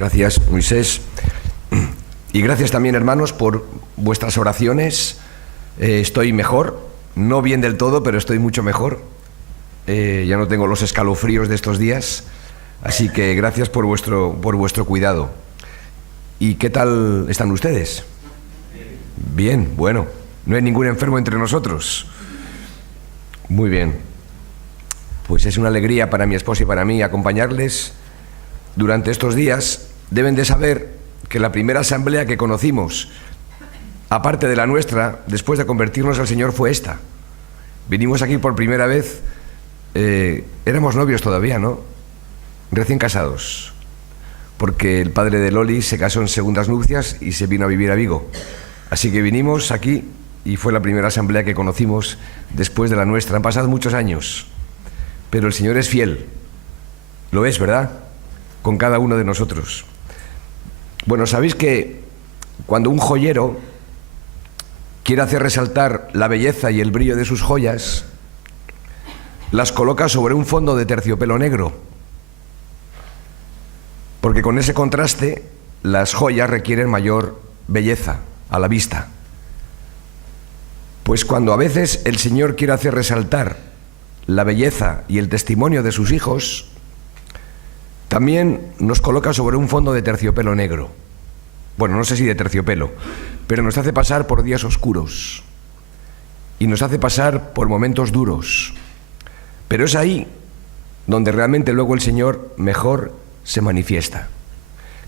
Gracias, Moisés. Y gracias también, hermanos, por vuestras oraciones. Estoy mejor, no bien del todo, pero estoy mucho mejor. Ya no tengo los escalofríos de estos días, así que gracias por vuestro cuidado. ¿Y qué tal están ustedes? Bien, bueno, no hay ningún enfermo entre nosotros. Muy bien. Pues es una alegría para mi esposa y para mí acompañarles durante estos días. Deben de saber que la primera asamblea que conocimos, aparte de la nuestra, después de convertirnos al Señor, fue esta. Vinimos aquí por primera vez, éramos novios todavía, ¿no? Recién casados, porque el padre de Loli se casó en segundas nupcias y se vino a vivir a Vigo. Así que vinimos aquí y fue la primera asamblea que conocimos después de la nuestra. Han pasado muchos años, pero el Señor es fiel. Lo es, ¿verdad? Con cada uno de nosotros. Bueno, sabéis que cuando un joyero quiere hacer resaltar la belleza y el brillo de sus joyas, las coloca sobre un fondo de terciopelo negro, porque con ese contraste las joyas requieren mayor belleza a la vista. Pues cuando a veces el Señor quiere hacer resaltar la belleza y el testimonio de sus hijos, también nos coloca sobre un fondo de terciopelo negro. Bueno, no sé si de terciopelo, pero nos hace pasar por días oscuros y nos hace pasar por momentos duros. Pero es ahí donde realmente luego el Señor mejor se manifiesta.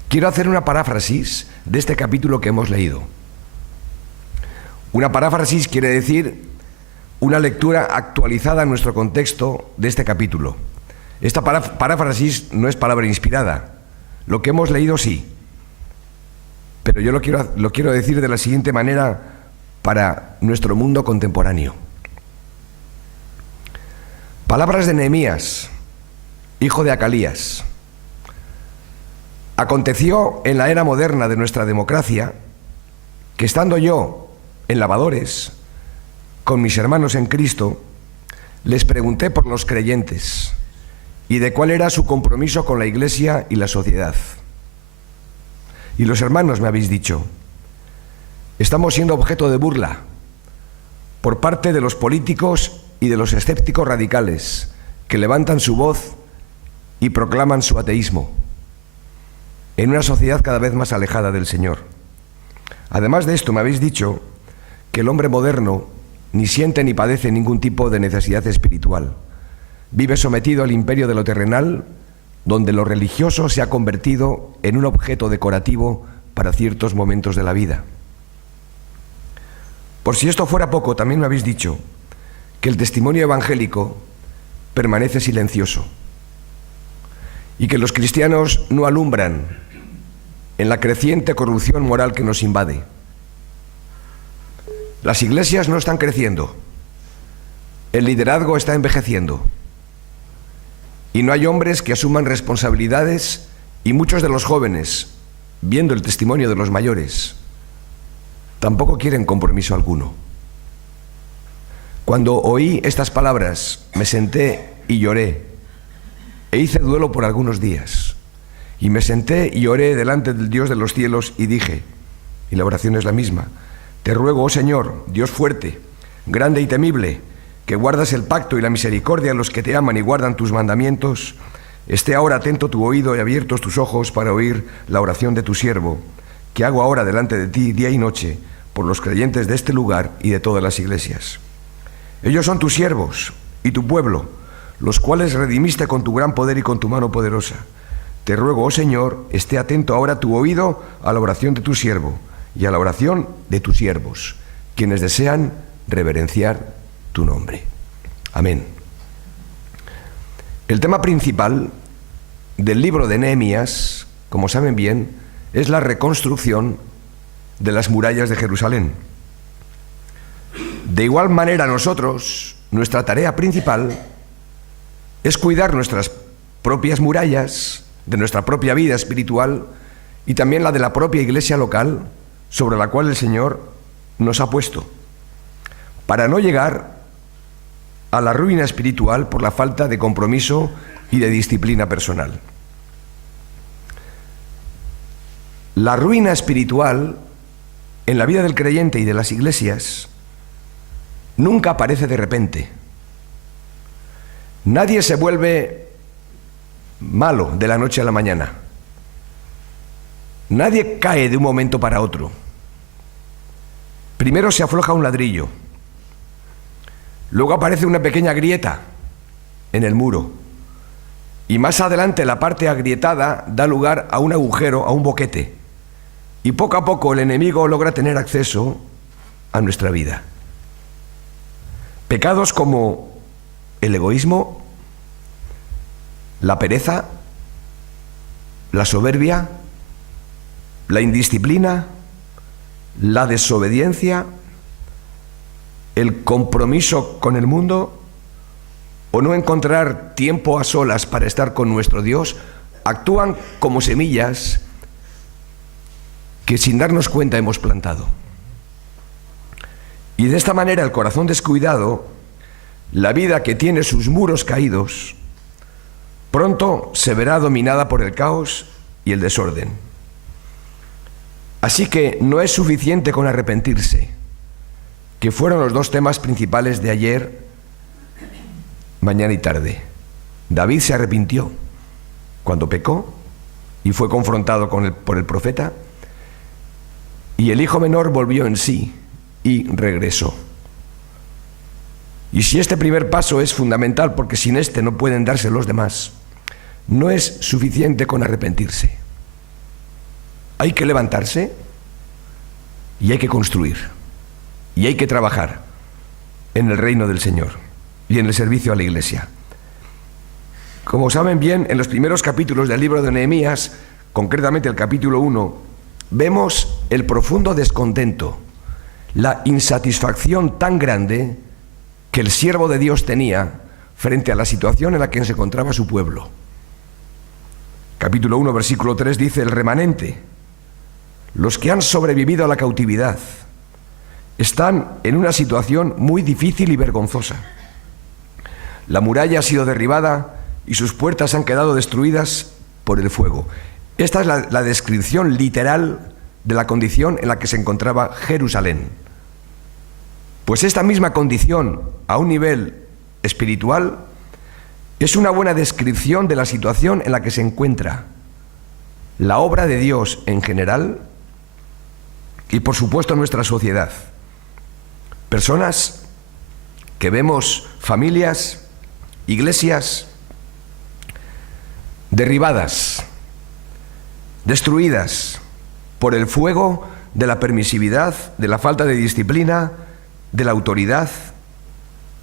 Quiero hacer una paráfrasis de este capítulo que hemos leído. Una paráfrasis quiere decir una lectura actualizada a nuestro contexto de este capítulo. Esta paráfrasis no es palabra inspirada. Lo que hemos leído sí. Pero yo lo quiero decir de la siguiente manera para nuestro mundo contemporáneo. Palabras de Nehemías, hijo de Acalías. Aconteció en la era moderna de nuestra democracia que, estando yo en lavadores con mis hermanos en Cristo, les pregunté por los creyentes y de cuál era su compromiso con la Iglesia y la sociedad. Y los hermanos me habéis dicho: estamos siendo objeto de burla por parte de los políticos y de los escépticos radicales que levantan su voz y proclaman su ateísmo en una sociedad cada vez más alejada del Señor. Además de esto, me habéis dicho que el hombre moderno ni siente ni padece ningún tipo de necesidad espiritual. Vive sometido al imperio de lo terrenal, donde lo religioso se ha convertido en un objeto decorativo para ciertos momentos de la vida. Por si esto fuera poco, también me habéis dicho que el testimonio evangélico permanece silencioso y que los cristianos no alumbran en la creciente corrupción moral que nos invade. Las iglesias no están creciendo, el liderazgo está envejeciendo y no hay hombres que asuman responsabilidades, y muchos de los jóvenes, viendo el testimonio de los mayores, tampoco quieren compromiso alguno. Cuando oí estas palabras, me senté y lloré, e hice duelo por algunos días. Y me senté y oré delante del Dios de los cielos y dije, y la oración es la misma: te ruego, oh Señor, Dios fuerte, grande y temible, que guardas el pacto y la misericordia a los que te aman y guardan tus mandamientos, esté ahora atento tu oído y abiertos tus ojos para oír la oración de tu siervo, que hago ahora delante de ti día y noche por los creyentes de este lugar y de todas las iglesias. Ellos son tus siervos y tu pueblo, los cuales redimiste con tu gran poder y con tu mano poderosa. Te ruego, oh Señor, esté atento ahora tu oído a la oración de tu siervo y a la oración de tus siervos, quienes desean reverenciar tu nombre. Amén. El tema principal del libro de Nehemías, como saben bien, es la reconstrucción de las murallas de Jerusalén. De igual manera, nosotros, nuestra tarea principal es cuidar nuestras propias murallas, de nuestra propia vida espiritual y también la de la propia iglesia local sobre la cual el Señor nos ha puesto, para no llegar a la ruina espiritual por la falta de compromiso y de disciplina personal. La ruina espiritual en la vida del creyente y de las iglesias nunca aparece de repente. Nadie se vuelve malo de la noche a la mañana. Nadie cae de un momento para otro. Primero se afloja un ladrillo, luego aparece una pequeña grieta en el muro y más adelante la parte agrietada da lugar a un agujero, a un boquete, y poco a poco el enemigo logra tener acceso a nuestra vida. Pecados como el egoísmo, la pereza, la soberbia, la indisciplina, la desobediencia, el compromiso con el mundo o no encontrar tiempo a solas para estar con nuestro Dios, actúan como semillas que sin darnos cuenta hemos plantado. Y de esta manera el corazón descuidado, la vida que tiene sus muros caídos, pronto se verá dominada por el caos y el desorden. Así que no es suficiente con arrepentirse, que fueron los dos temas principales de ayer, mañana y tarde. David se arrepintió cuando pecó y fue confrontado por el profeta, y el hijo menor volvió en sí y regresó. Y si este primer paso es fundamental, porque sin este no pueden darse los demás, no es suficiente con arrepentirse. Hay que levantarse y hay que construir y hay que trabajar en el reino del Señor y en el servicio a la iglesia. Como saben bien, en los primeros capítulos del libro de Nehemías, concretamente el capítulo 1, vemos el profundo descontento, la insatisfacción tan grande que el siervo de Dios tenía frente a la situación en la que se encontraba su pueblo. Capítulo 1, versículo 3 dice: el remanente, los que han sobrevivido a la cautividad, están en una situación muy difícil y vergonzosa. La muralla ha sido derribada y sus puertas han quedado destruidas por el fuego. Esta es la descripción literal de la condición en la que se encontraba Jerusalén. Pues esta misma condición, a un nivel espiritual, es una buena descripción de la situación en la que se encuentra la obra de Dios en general y, por supuesto, nuestra sociedad. Personas que vemos familias, iglesias derribadas, destruidas por el fuego de la permisividad, de la falta de disciplina, de la autoridad,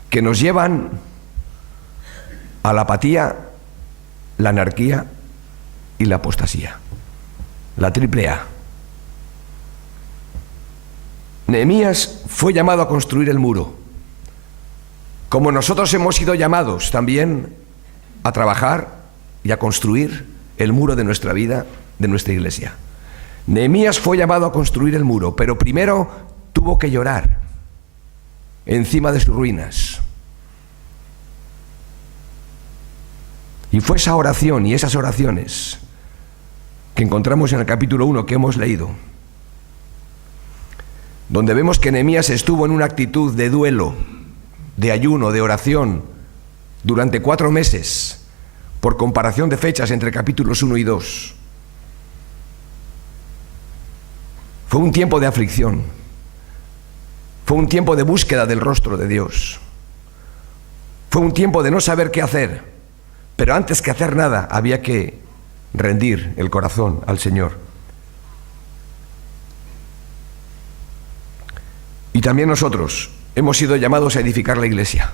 que nos llevan a la apatía, la anarquía y la apostasía. La triple A. Nehemías fue llamado a construir el muro, como nosotros hemos sido llamados también a trabajar y a construir el muro de nuestra vida, de nuestra iglesia. Nehemías fue llamado a construir el muro, pero primero tuvo que llorar encima de sus ruinas. Y fue esa oración y esas oraciones que encontramos en el capítulo 1 que hemos leído, donde vemos que Nehemías estuvo en una actitud de duelo, de ayuno, de oración, durante 4 meses, por comparación de fechas entre capítulos 1 y 2. Fue un tiempo de aflicción, fue un tiempo de búsqueda del rostro de Dios, fue un tiempo de no saber qué hacer, pero antes que hacer nada había que rendir el corazón al Señor. Y también nosotros hemos sido llamados a edificar la iglesia,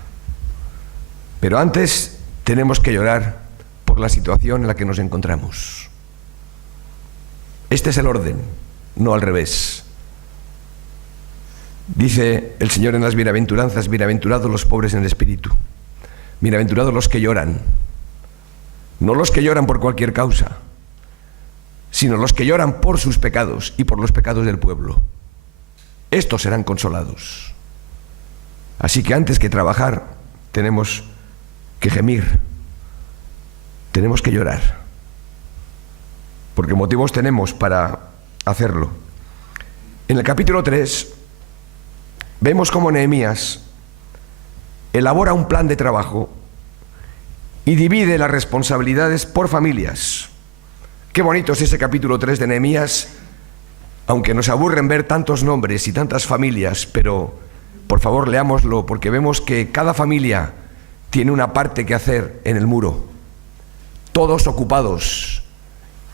pero antes tenemos que llorar por la situación en la que nos encontramos. Este es el orden, no al revés. Dice el Señor en las bienaventuranzas: bienaventurados los pobres en el espíritu, bienaventurados los que lloran, no los que lloran por cualquier causa, sino los que lloran por sus pecados y por los pecados del pueblo. Estos serán consolados. Así que antes que trabajar, tenemos que gemir, tenemos que llorar, porque motivos tenemos para hacerlo. En el capítulo 3 vemos cómo Nehemías elabora un plan de trabajo y divide las responsabilidades por familias. Qué bonito es ese capítulo 3 de Nehemías, aunque nos aburren ver tantos nombres y tantas familias, pero por favor leámoslo, porque vemos que cada familia tiene una parte que hacer en el muro, todos ocupados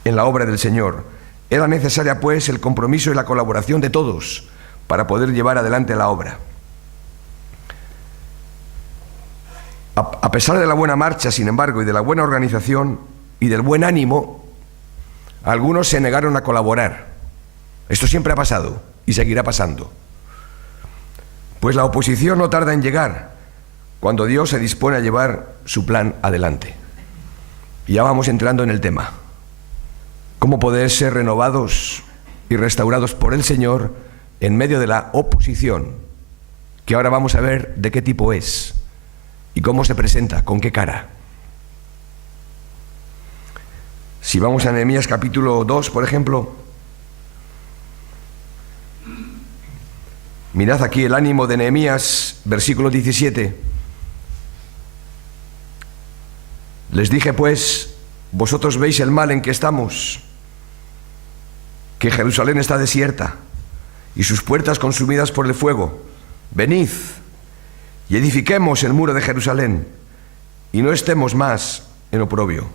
en la obra del Señor. Era necesaria pues el compromiso y la colaboración de todos para poder llevar adelante la obra. A pesar de la buena marcha, sin embargo, y de la buena organización y del buen ánimo, algunos se negaron a colaborar. Esto siempre ha pasado y seguirá pasando. Pues la oposición no tarda en llegar cuando Dios se dispone a llevar su plan adelante. Y ya vamos entrando en el tema. ¿Cómo poder ser renovados y restaurados por el Señor en medio de la oposición? Que ahora vamos a ver de qué tipo es y cómo se presenta, con qué cara. Si vamos a Nehemías capítulo 2, por ejemplo, mirad aquí el ánimo de Nehemías, versículo 17. Les dije pues, vosotros veis el mal en que estamos, que Jerusalén está desierta y sus puertas consumidas por el fuego. Venid y edifiquemos el muro de Jerusalén y no estemos más en oprobio.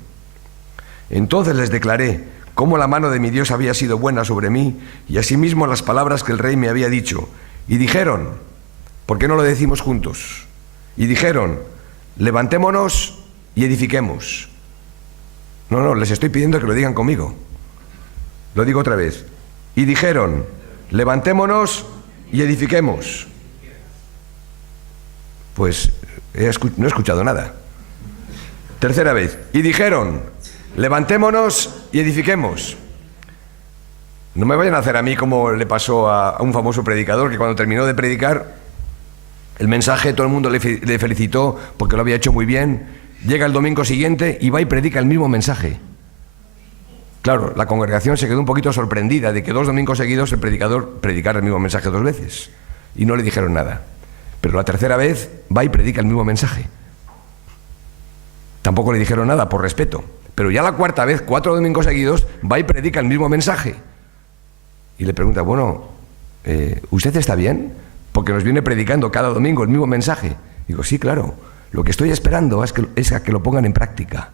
Entonces les declaré cómo la mano de mi Dios había sido buena sobre mí y asimismo las palabras que el rey me había dicho. Y dijeron, ¿por qué no lo decimos juntos? Y dijeron, levantémonos y edifiquemos. No, les estoy pidiendo que lo digan conmigo. Lo digo otra vez. Y dijeron, levantémonos y edifiquemos. Pues no he escuchado nada. Tercera vez. Y dijeron, levantémonos y edifiquemos. No me vayan a hacer a mí como le pasó a un famoso predicador, que cuando terminó de predicar el mensaje, todo el mundo le felicitó porque lo había hecho muy bien. Llega el domingo siguiente y va y predica el mismo mensaje. Claro, la congregación se quedó un poquito sorprendida de que 2 domingos seguidos el predicador predicara el mismo mensaje 2 veces. Y no le dijeron nada. Pero la tercera vez va y predica el mismo mensaje. Tampoco le dijeron nada, por respeto. Pero ya la cuarta vez, 4 domingos seguidos, va y predica el mismo mensaje. Y le pregunta, bueno, ¿usted está bien? Porque nos viene predicando cada domingo el mismo mensaje. Digo, sí, claro. Lo que estoy esperando es a que lo pongan en práctica.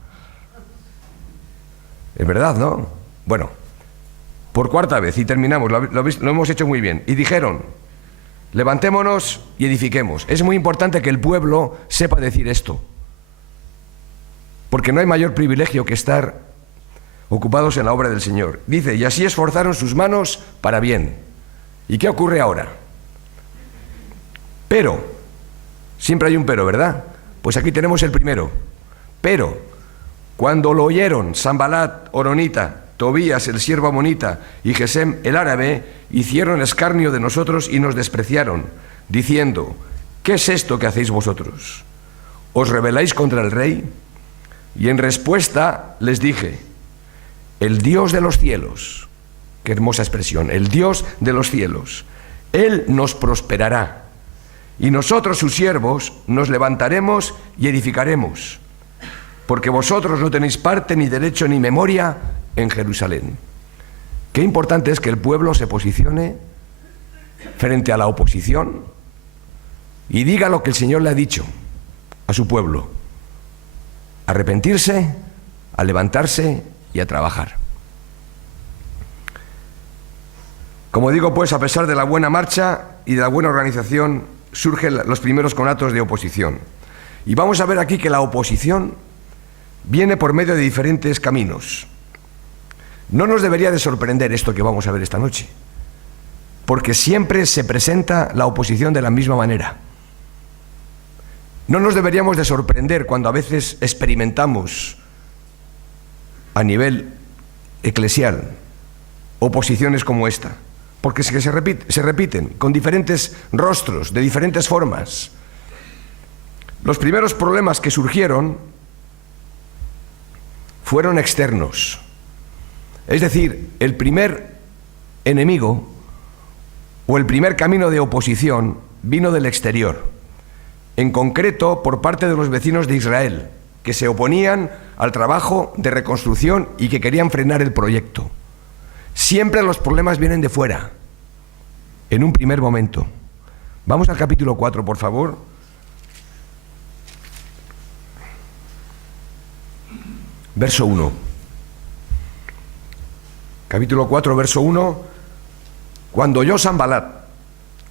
Es verdad, ¿no? Bueno, por cuarta vez, y terminamos, lo hemos hecho muy bien. Y dijeron, levantémonos y edifiquemos. Es muy importante que el pueblo sepa decir esto. Porque no hay mayor privilegio que estar ocupados en la obra del Señor. Dice, y así esforzaron sus manos para bien. ¿Y qué ocurre ahora? Pero, siempre hay un pero, ¿verdad? Pues aquí tenemos el primero. Pero, cuando lo oyeron Sanbalat, Horonita, Tobías, el siervo amonita, y Gesem, el árabe, hicieron escarnio de nosotros y nos despreciaron, diciendo, ¿qué es esto que hacéis vosotros? ¿Os rebeláis contra el rey? Y en respuesta les dije, el Dios de los cielos, qué hermosa expresión, el Dios de los cielos, Él nos prosperará, y nosotros sus siervos nos levantaremos y edificaremos, porque vosotros no tenéis parte ni derecho ni memoria en Jerusalén. Qué importante es que el pueblo se posicione frente a la oposición y diga lo que el Señor le ha dicho a su pueblo: arrepentirse, a levantarse y a trabajar. Como digo, pues, a pesar de la buena marcha y de la buena organización, surgen los primeros conatos de oposición. Y vamos a ver aquí que la oposición viene por medio de diferentes caminos. No nos debería de sorprender esto que vamos a ver esta noche, porque siempre se presenta la oposición de la misma manera. No nos deberíamos de sorprender cuando a veces experimentamos a nivel eclesial oposiciones como esta, porque se repiten con diferentes rostros, de diferentes formas. Los primeros problemas que surgieron fueron externos. Es decir, el primer enemigo o el primer camino de oposición vino del exterior, en concreto por parte de los vecinos de Israel, que se oponían al trabajo de reconstrucción y que querían frenar el proyecto. Siempre los problemas vienen de fuera, en un primer momento. Vamos al capítulo 4, por favor. Verso 1. Capítulo 4, verso 1. Cuando oyó Sanbalat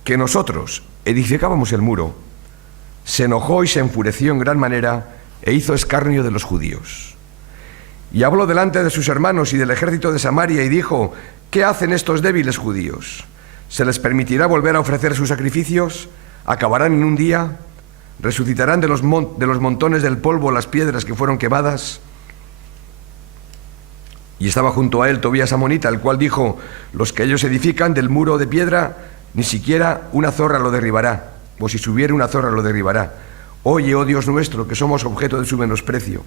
que nosotros edificábamos el muro, se enojó y se enfureció en gran manera e hizo escarnio de los judíos. Y habló delante de sus hermanos y del ejército de Samaria y dijo: ¿qué hacen estos débiles judíos? ¿Se les permitirá volver a ofrecer sus sacrificios? ¿Acabarán en un día? ¿Resucitarán de los montones del polvo las piedras que fueron quemadas? Y estaba junto a él Tobías amonita, el cual dijo: los que ellos edifican del muro de piedra, ni siquiera una zorra lo derribará, o si subiera una zorra lo derribará. Oye, oh Dios nuestro, que somos objeto de su menosprecio.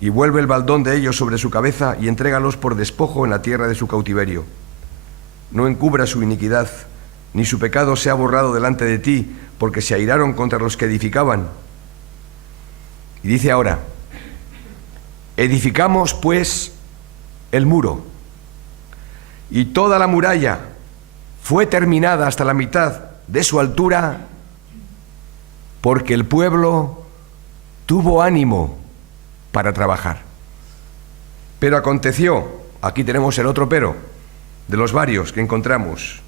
Y vuelve el baldón de ellos sobre su cabeza y entrégalos por despojo en la tierra de su cautiverio. No encubra su iniquidad, ni su pecado sea borrado delante de ti, porque se airaron contra los que edificaban. Y dice ahora: edificamos pues el muro, y toda la muralla fue terminada hasta la mitad de su altura, porque el pueblo tuvo ánimo para trabajar. Pero aconteció, aquí tenemos el otro pero, de los varios que encontramos,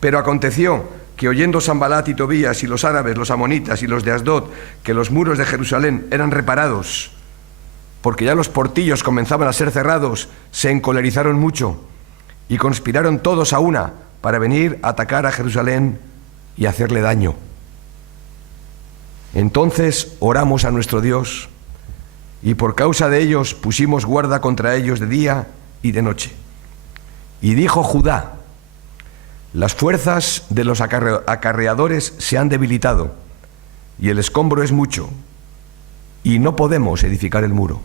pero aconteció que oyendo Sanbalat y Tobías y los árabes, los amonitas y los de Asdod, que los muros de Jerusalén eran reparados, porque ya los portillos comenzaban a ser cerrados, se encolerizaron mucho y conspiraron todos a una para venir a atacar a Jerusalén y hacerle daño. Entonces oramos a nuestro Dios y por causa de ellos pusimos guarda contra ellos de día y de noche. Y dijo Judá: las fuerzas de los acarreadores se han debilitado y el escombro es mucho y no podemos edificar el muro.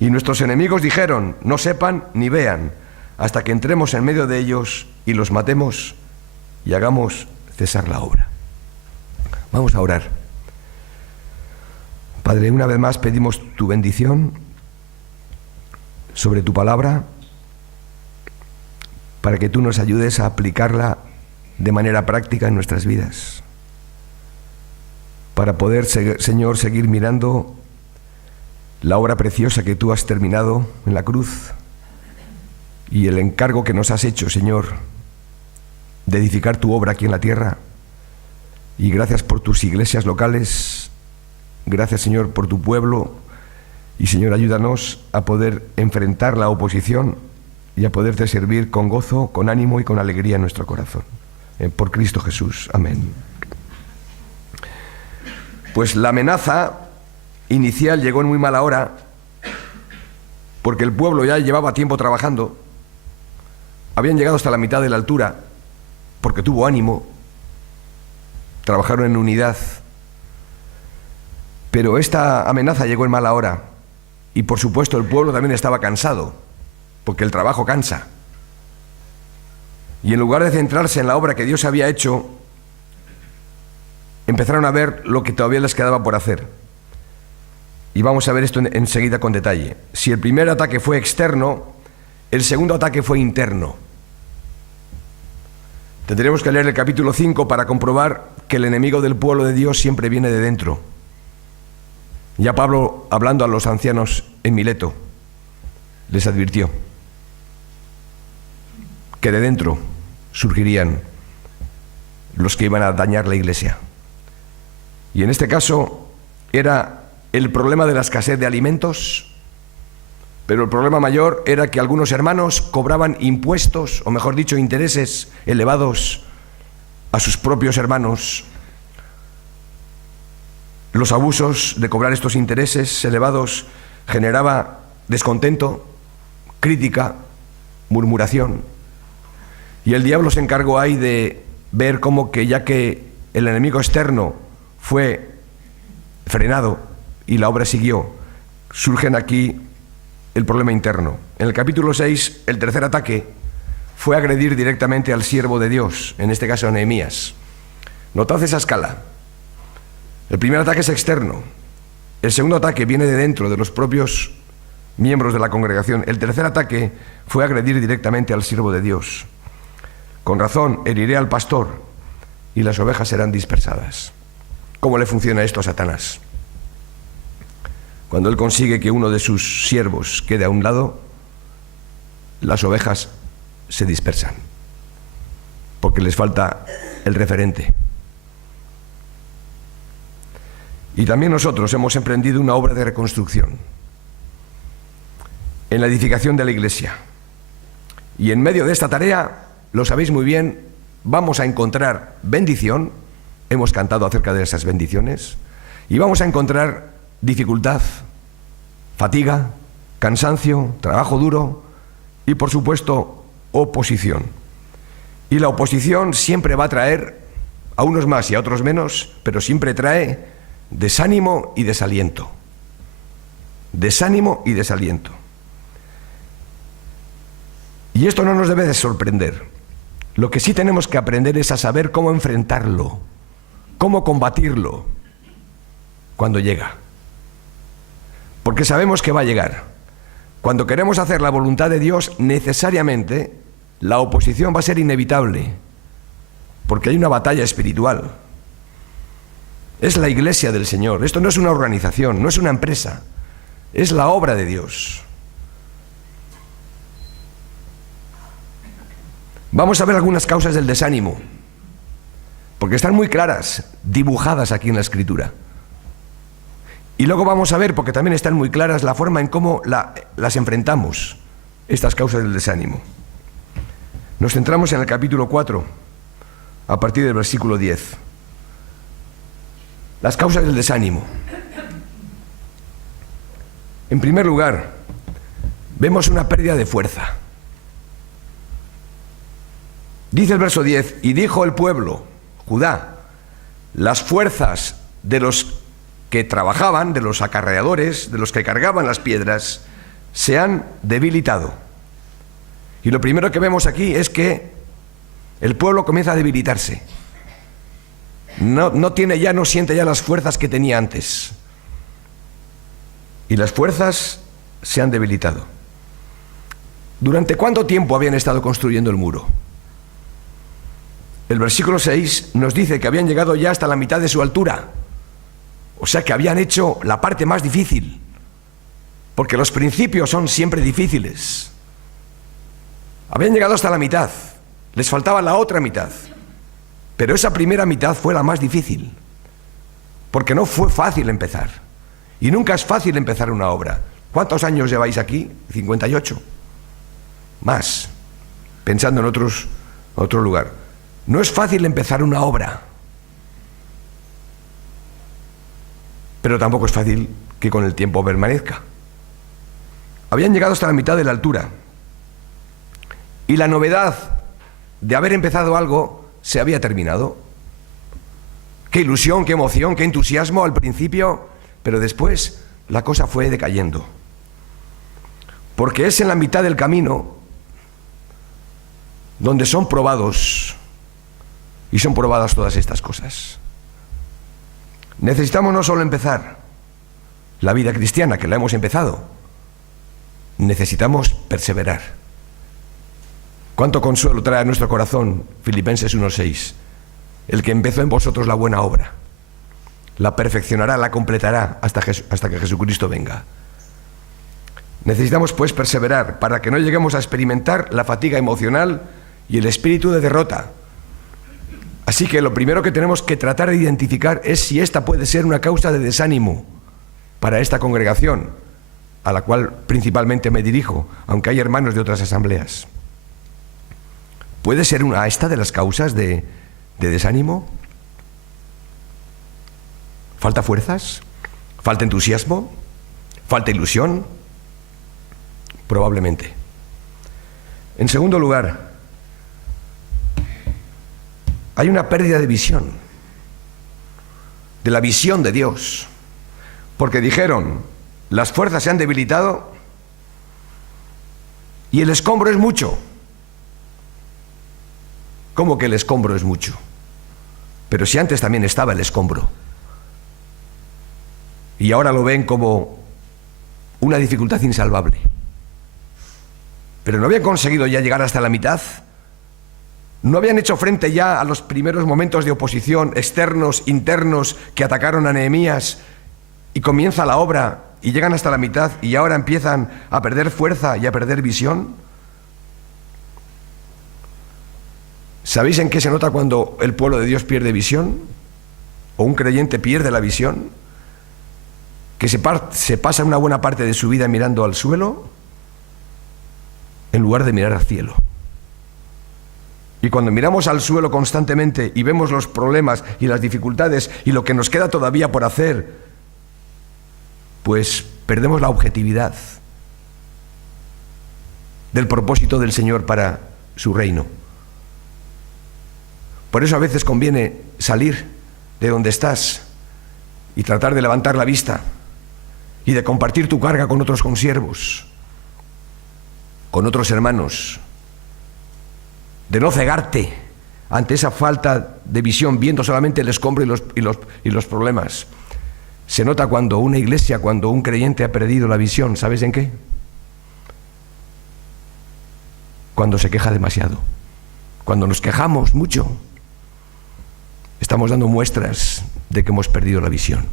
Y nuestros enemigos dijeron: no sepan ni vean hasta que entremos en medio de ellos y los matemos y hagamos cesar la obra. Vamos a orar. Padre, una vez más pedimos tu bendición sobre tu palabra para que tú nos ayudes a aplicarla de manera práctica en nuestras vidas, para poder, Señor, seguir mirando la obra preciosa que tú has terminado en la cruz y el encargo que nos has hecho, Señor, de edificar tu obra aquí en la tierra. Y gracias por tus iglesias locales, gracias, Señor, por tu pueblo, y, Señor, ayúdanos a poder enfrentar la oposición y a poderte servir con gozo, con ánimo y con alegría en nuestro corazón. Por Cristo Jesús. Amén. Pues la amenaza inicial llegó en muy mala hora, porque el pueblo ya llevaba tiempo trabajando, habían llegado hasta la mitad de la altura, porque tuvo ánimo, trabajaron en unidad, pero esta amenaza llegó en mala hora, y por supuesto el pueblo también estaba cansado, porque el trabajo cansa. Y en lugar de centrarse en la obra que Dios había hecho, empezaron a ver lo que todavía les quedaba por hacer. Y vamos a ver esto enseguida con detalle. Si el primer ataque fue externo, el segundo ataque fue interno. Tendremos que leer el capítulo 5 para comprobar que el enemigo del pueblo de Dios siempre viene de dentro. Ya Pablo, hablando a los ancianos en Mileto, les advirtió que de dentro surgirían los que iban a dañar la iglesia. Y en este caso era el problema de la escasez de alimentos, pero el problema mayor era que algunos hermanos cobraban impuestos, o mejor dicho, intereses elevados a sus propios hermanos. Los abusos de cobrar estos intereses elevados generaba descontento, crítica, murmuración. Y el diablo se encargó ahí de ver cómo que ya que el enemigo externo fue frenado y la obra siguió, surgen aquí el problema interno. En el capítulo 6, el tercer ataque fue agredir directamente al siervo de Dios, en este caso a Nehemías. Notad esa escala. El primer ataque es externo. El segundo ataque viene de dentro, de los propios miembros de la congregación. El tercer ataque fue agredir directamente al siervo de Dios. Con razón, heriré al pastor y las ovejas serán dispersadas. ¿Cómo le funciona esto a Satanás? Cuando él consigue que uno de sus siervos quede a un lado, las ovejas se dispersan, porque les falta el referente. Y también nosotros hemos emprendido una obra de reconstrucción en la edificación de la iglesia. Y en medio de esta tarea, lo sabéis muy bien, vamos a encontrar bendición, hemos cantado acerca de esas bendiciones, y vamos a encontrar dificultad, fatiga, cansancio, trabajo duro y, por supuesto, oposición. Y la oposición siempre va a traer, a unos más y a otros menos, pero siempre trae desánimo y desaliento. Desánimo y desaliento. Y esto no nos debe de sorprender. Lo que sí tenemos que aprender es a saber cómo enfrentarlo, cómo combatirlo cuando llega. Porque sabemos que va a llegar. Cuando queremos hacer la voluntad de Dios, necesariamente la oposición va a ser inevitable, porque hay una batalla espiritual. Es la iglesia del Señor. Esto no es una organización, no es una empresa, es la obra de Dios. Vamos a ver algunas causas del desánimo, porque están muy claras, dibujadas aquí en la Escritura. Y luego vamos a ver, porque también están muy claras, la forma en cómo las enfrentamos, estas causas del desánimo. Nos centramos en el capítulo 4, a partir del versículo 10. Las causas del desánimo. En primer lugar, vemos una pérdida de fuerza. Dice el verso 10, y dijo el pueblo, Judá, las fuerzas de los que trabajaban, de los acarreadores, de los que cargaban las piedras, se han debilitado. Y lo primero que vemos aquí es que el pueblo comienza a debilitarse. No siente ya las fuerzas que tenía antes. Y las fuerzas se han debilitado. ¿Durante cuánto tiempo habían estado construyendo el muro? El versículo 6 nos dice que habían llegado ya hasta la mitad de su altura. O sea que habían hecho la parte más difícil, porque los principios son siempre difíciles. Habían llegado hasta la mitad, les faltaba la otra mitad, pero esa primera mitad fue la más difícil, porque no fue fácil empezar, y nunca es fácil empezar una obra. ¿Cuántos años lleváis aquí? 58. Más, pensando en otro lugar. No es fácil empezar una obra, pero tampoco es fácil que con el tiempo permanezca. Habían llegado hasta la mitad de la altura, y la novedad de haber empezado algo se había terminado. Qué ilusión, qué emoción, qué entusiasmo al principio, pero después la cosa fue decayendo. Porque es en la mitad del camino donde son probados y son probadas todas estas cosas. Necesitamos no solo empezar la vida cristiana, que la hemos empezado, necesitamos perseverar. ¿Cuánto consuelo trae a nuestro corazón Filipenses 1:6? El que empezó en vosotros la buena obra, la perfeccionará, la completará hasta que Jesucristo venga. Necesitamos pues perseverar para que no lleguemos a experimentar la fatiga emocional y el espíritu de derrota. Así que lo primero que tenemos que tratar de identificar es si esta puede ser una causa de desánimo para esta congregación, a la cual principalmente me dirijo, aunque hay hermanos de otras asambleas. ¿Puede ser esta de las causas de desánimo? ¿Falta fuerzas? ¿Falta entusiasmo? ¿Falta ilusión? Probablemente. En segundo lugar, hay una pérdida de visión, de la visión de Dios, porque dijeron, las fuerzas se han debilitado y el escombro es mucho. ¿Cómo que el escombro es mucho? Pero si antes también estaba el escombro. Y ahora lo ven como una dificultad insalvable. Pero no habían conseguido ya llegar hasta la mitad. ¿No habían hecho frente ya a los primeros momentos de oposición externos, internos, que atacaron a Nehemías? Y comienza la obra y llegan hasta la mitad y ahora empiezan a perder fuerza y a perder visión. ¿Sabéis en qué se nota cuando el pueblo de Dios pierde visión? ¿O un creyente pierde la visión? ¿Que se pasa una buena parte de su vida mirando al suelo en lugar de mirar al cielo? Y cuando miramos al suelo constantemente y vemos los problemas y las dificultades y lo que nos queda todavía por hacer, pues perdemos la objetividad del propósito del Señor para su reino. Por eso a veces conviene salir de donde estás y tratar de levantar la vista y de compartir tu carga con otros consiervos, con otros hermanos, de no cegarte ante esa falta de visión, viendo solamente el escombro y los problemas. Se nota cuando una iglesia, cuando un creyente ha perdido la visión, ¿sabes en qué? Cuando se queja demasiado. Cuando nos quejamos mucho, estamos dando muestras de que hemos perdido la visión,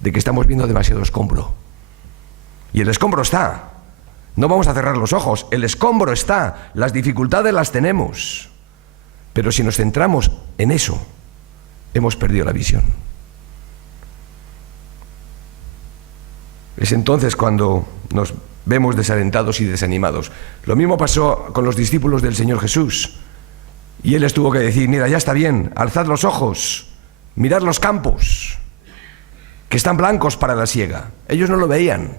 de que estamos viendo demasiado escombro. Y el escombro está. No vamos a cerrar los ojos. El escombro está. Las dificultades las tenemos. Pero si nos centramos en eso, hemos perdido la visión. Es entonces cuando nos vemos desalentados y desanimados. Lo mismo pasó con los discípulos del Señor Jesús. Y Él les tuvo que decir: mira, ya está bien, alzad los ojos, mirad los campos, que están blancos para la siega. Ellos no lo veían.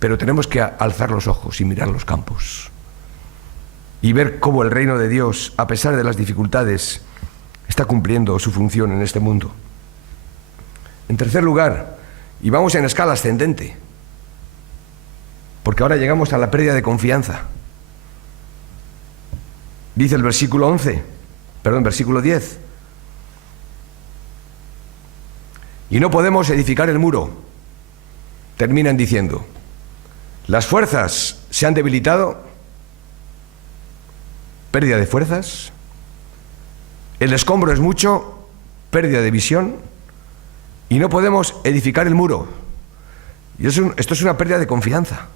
Pero tenemos que alzar los ojos y mirar los campos. Y ver cómo el reino de Dios, a pesar de las dificultades, está cumpliendo su función en este mundo. En tercer lugar, y vamos en escala ascendente, porque ahora llegamos a la pérdida de confianza. Dice el versículo 10. Y no podemos edificar el muro. Terminan diciendo: las fuerzas se han debilitado, pérdida de fuerzas, el escombro es mucho, pérdida de visión, y no podemos edificar el muro. Y esto es una pérdida de confianza.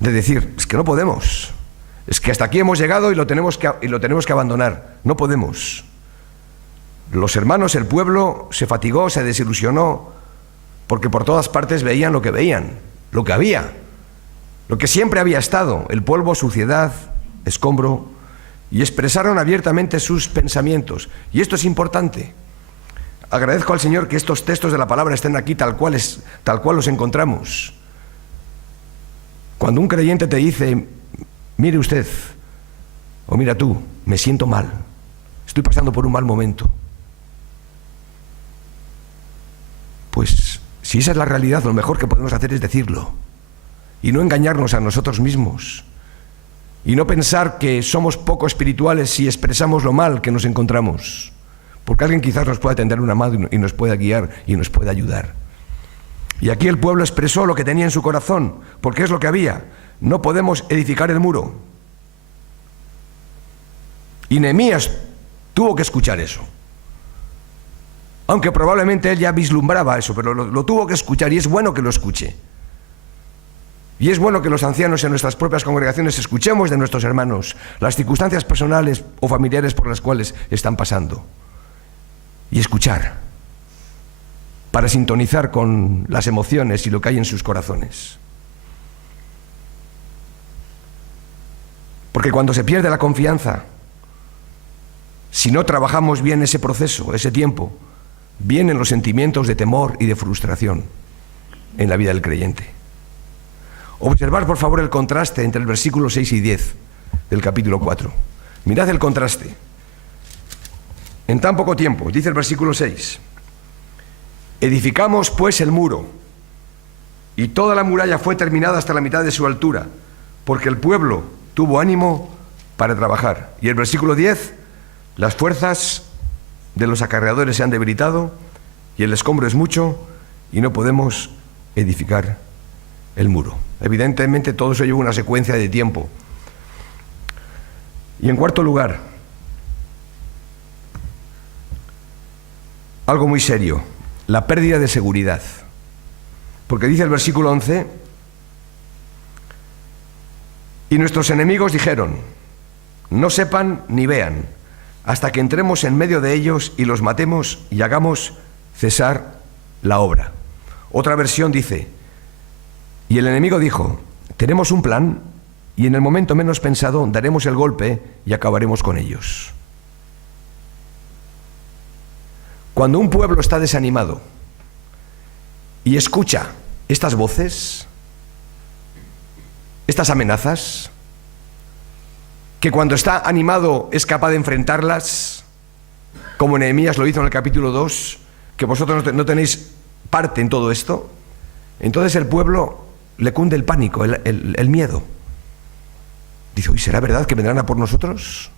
De decir, es que no podemos. Es que hasta aquí hemos llegado y lo tenemos que abandonar. No podemos. Los hermanos, el pueblo, se fatigó, se desilusionó, porque por todas partes veían lo que veían, lo que había, lo que siempre había estado, el polvo, suciedad, escombro, y expresaron abiertamente sus pensamientos. Y esto es importante. Agradezco al Señor que estos textos de la palabra estén aquí tal cual los encontramos. Cuando un creyente te dice: mire usted, o mira tú, me siento mal, estoy pasando por un mal momento. Pues si esa es la realidad, lo mejor que podemos hacer es decirlo y no engañarnos a nosotros mismos y no pensar que somos poco espirituales si expresamos lo mal que nos encontramos, porque alguien quizás nos pueda tender una mano y nos pueda guiar y nos pueda ayudar. Y aquí el pueblo expresó lo que tenía en su corazón, porque es lo que había. No podemos edificar el muro. Y Nehemías tuvo que escuchar eso. Aunque probablemente él ya vislumbraba eso, pero lo tuvo que escuchar, y es bueno que lo escuche. Y es bueno que los ancianos en nuestras propias congregaciones escuchemos de nuestros hermanos las circunstancias personales o familiares por las cuales están pasando. Y escuchar, para sintonizar con las emociones y lo que hay en sus corazones. Porque cuando se pierde la confianza, si no trabajamos bien ese proceso, ese tiempo, vienen los sentimientos de temor y de frustración en la vida del creyente. Observad por favor el contraste entre el versículo 6 y 10 del capítulo 4. Mirad el contraste. En tan poco tiempo, dice el versículo 6: edificamos pues el muro, y toda la muralla fue terminada hasta la mitad de su altura, porque el pueblo tuvo ánimo para trabajar. Y el versículo 10, las fuerzas de los acarreadores se han debilitado y el escombro es mucho y no podemos edificar el muro. Evidentemente todo eso lleva una secuencia de tiempo. Y en cuarto lugar, algo muy serio, la pérdida de seguridad. Porque dice el versículo 11, y nuestros enemigos dijeron, no sepan ni vean, hasta que entremos en medio de ellos y los matemos y hagamos cesar la obra. Otra versión dice, y el enemigo dijo, tenemos un plan y en el momento menos pensado daremos el golpe y acabaremos con ellos. Cuando un pueblo está desanimado y escucha estas voces, estas amenazas, que cuando está animado es capaz de enfrentarlas, como Nehemías lo hizo en el capítulo 2, que vosotros no tenéis parte en todo esto, entonces el pueblo le cunde el pánico, el miedo. Dice, ¿y será verdad que vendrán a por nosotros?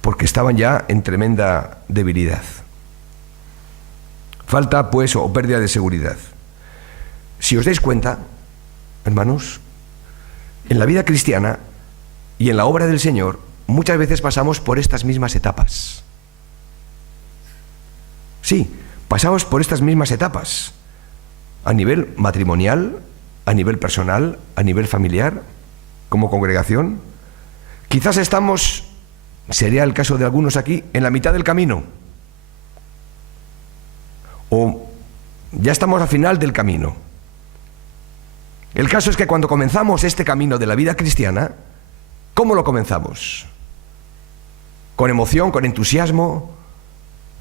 Porque estaban ya en tremenda debilidad. Falta, pues, o pérdida de seguridad. Si os dais cuenta, hermanos, en la vida cristiana y en la obra del Señor, muchas veces pasamos por estas mismas etapas. Sí, pasamos por estas mismas etapas, a nivel matrimonial, a nivel personal, a nivel familiar, como congregación. Quizás estamos, sería el caso de algunos aquí, en la mitad del camino, o ya estamos al final del camino. El caso es que cuando comenzamos este camino de la vida cristiana, ¿cómo lo comenzamos? Con emoción, con entusiasmo.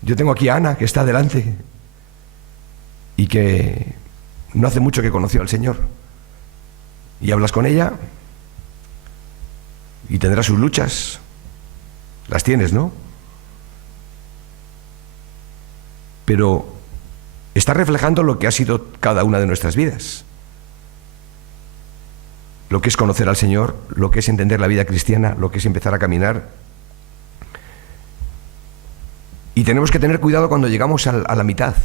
Yo tengo aquí a Ana, que está delante, y que no hace mucho que conoció al Señor. Y hablas con ella, y tendrá sus luchas. Las tienes, ¿no? Pero está reflejando lo que ha sido cada una de nuestras vidas. Lo que es conocer al Señor, lo que es entender la vida cristiana, lo que es empezar a caminar. Y tenemos que tener cuidado cuando llegamos a la mitad.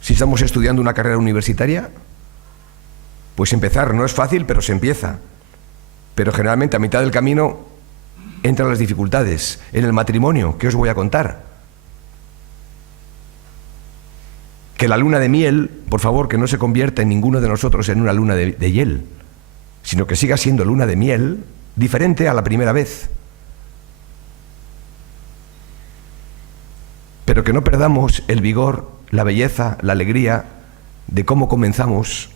Si estamos estudiando una carrera universitaria, pues empezar no es fácil, pero se empieza. Pero generalmente a mitad del camino entran las dificultades. En el matrimonio, ¿qué os voy a contar? Que la luna de miel, por favor, que no se convierta en ninguno de nosotros en una luna de hiel, sino que siga siendo luna de miel, diferente a la primera vez. Pero que no perdamos el vigor, la belleza, la alegría de cómo comenzamos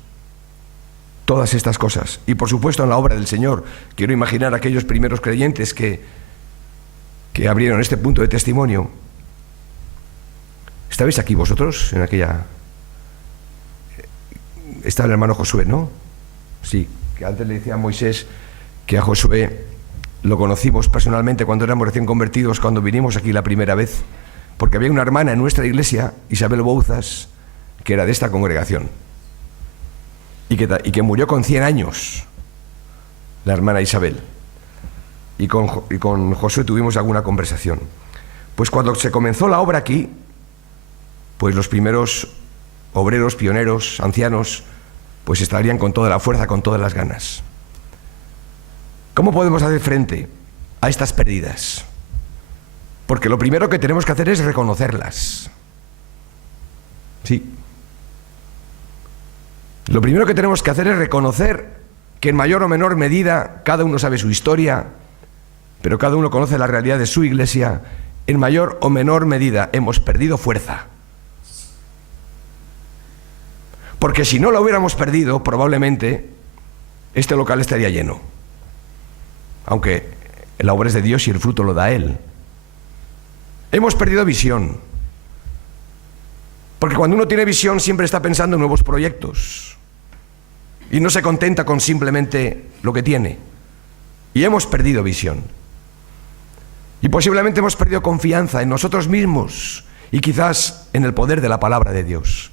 todas estas cosas. Y por supuesto en la obra del Señor. Quiero imaginar a aquellos primeros creyentes que abrieron este punto de testimonio. ¿Estabais aquí vosotros en aquella? Estaba el hermano Josué, ¿no? Sí, que antes le decía a Moisés que a Josué lo conocimos personalmente cuando éramos recién convertidos, cuando vinimos aquí la primera vez, porque había una hermana en nuestra iglesia, Isabel Bouzas, que era de esta congregación, y que murió con 100 años, la hermana Isabel. Y con Josué tuvimos alguna conversación. Pues cuando se comenzó la obra aquí, pues los primeros obreros, pioneros, ancianos, pues estarían con toda la fuerza, con todas las ganas. ¿Cómo podemos hacer frente a estas pérdidas? Porque lo primero que tenemos que hacer es reconocerlas. Sí. Lo primero que tenemos que hacer es reconocer que en mayor o menor medida cada uno sabe su historia, pero cada uno conoce la realidad de su iglesia. En mayor o menor medida hemos perdido fuerza. Porque si no la hubiéramos perdido, probablemente este local estaría lleno. Aunque la obra es de Dios y el fruto lo da Él. Hemos perdido visión. Porque cuando uno tiene visión siempre está pensando en nuevos proyectos. Y no se contenta con simplemente lo que tiene. Y hemos perdido visión. Y posiblemente hemos perdido confianza en nosotros mismos y quizás en el poder de la palabra de Dios.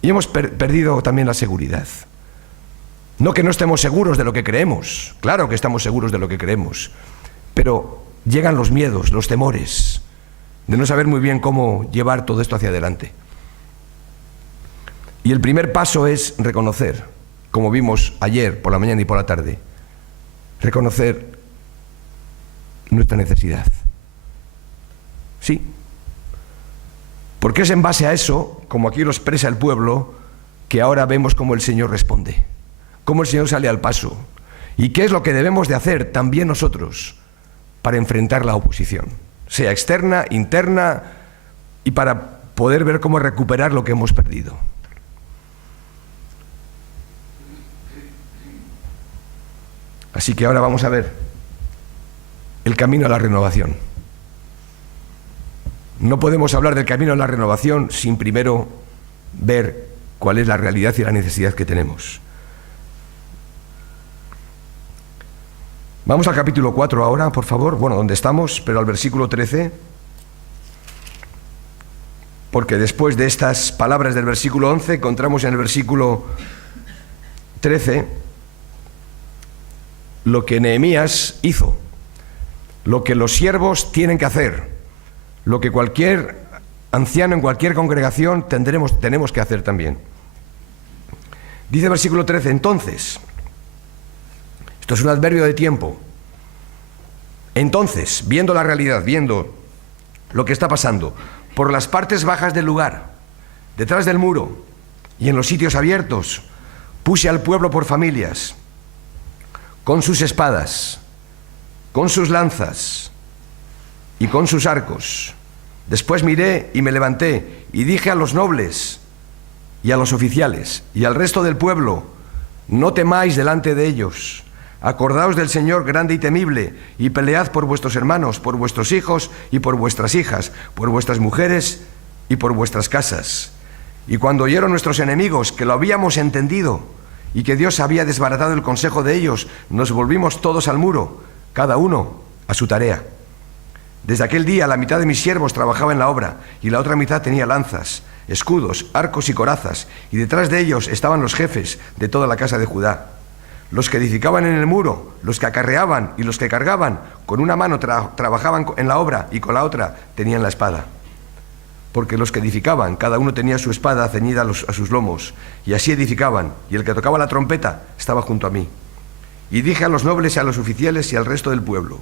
Y hemos perdido también la seguridad. No que no estemos seguros de lo que creemos, claro que estamos seguros de lo que creemos, pero llegan los miedos, los temores, de no saber muy bien cómo llevar todo esto hacia adelante. Y el primer paso es reconocer, como vimos ayer por la mañana y por la tarde, reconocer nuestra necesidad. Sí, porque es en base a eso, como aquí lo expresa el pueblo, que ahora vemos cómo el Señor responde, cómo el Señor sale al paso, y qué es lo que debemos de hacer también nosotros para enfrentar la oposición, sea externa, interna, y para poder ver cómo recuperar lo que hemos perdido. Así que ahora vamos a ver el camino a la renovación. No podemos hablar del camino a la renovación sin primero ver cuál es la realidad y la necesidad que tenemos. Vamos al capítulo 4 ahora, por favor. Bueno, donde estamos, pero al versículo 13. Porque después de estas palabras del versículo 11, encontramos en el versículo 13 lo que Nehemías hizo, lo que los siervos tienen que hacer, lo que cualquier anciano en cualquier congregación tenemos que hacer también. Dice el versículo 13, entonces, esto es un adverbio de tiempo, entonces, viendo la realidad, viendo lo que está pasando, por las partes bajas del lugar, detrás del muro y en los sitios abiertos, puse al pueblo por familias, con sus espadas, con sus lanzas y con sus arcos. Después miré y me levanté y dije a los nobles y a los oficiales y al resto del pueblo, no temáis delante de ellos, acordaos del Señor grande y temible y pelead por vuestros hermanos, por vuestros hijos y por vuestras hijas, por vuestras mujeres y por vuestras casas. Y cuando oyeron nuestros enemigos que lo habíamos entendido y que Dios había desbaratado el consejo de ellos, nos volvimos todos al muro, cada uno a su tarea. Desde aquel día la mitad de mis siervos trabajaba en la obra y la otra mitad tenía lanzas, escudos, arcos y corazas, y detrás de ellos estaban los jefes de toda la casa de Judá. Los que edificaban en el muro, los que acarreaban y los que cargaban, con una mano trabajaban en la obra y con la otra tenían la espada. Porque los que edificaban, cada uno tenía su espada ceñida a sus lomos, y así edificaban, y el que tocaba la trompeta estaba junto a mí. Y dije a los nobles y a los oficiales y al resto del pueblo,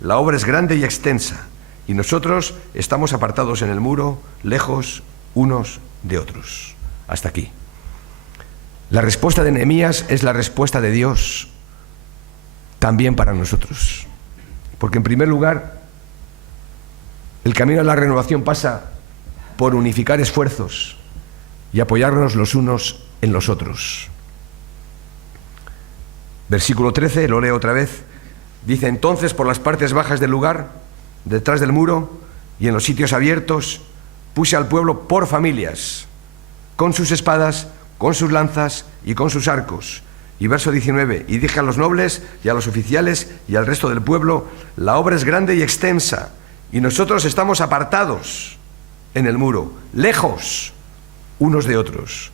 la obra es grande y extensa, y nosotros estamos apartados en el muro, lejos unos de otros. Hasta aquí. La respuesta de Nehemías es la respuesta de Dios también para nosotros. Porque en primer lugar, el camino a la renovación pasa por unificar esfuerzos y apoyarnos los unos en los otros. Versículo 13, lo leo otra vez. Dice, entonces por las partes bajas del lugar, detrás del muro y en los sitios abiertos, puse al pueblo por familias, con sus espadas, con sus lanzas y con sus arcos. Y verso 19, y dije a los nobles y a los oficiales y al resto del pueblo, la obra es grande y extensa, y nosotros estamos apartados en el muro, lejos unos de otros.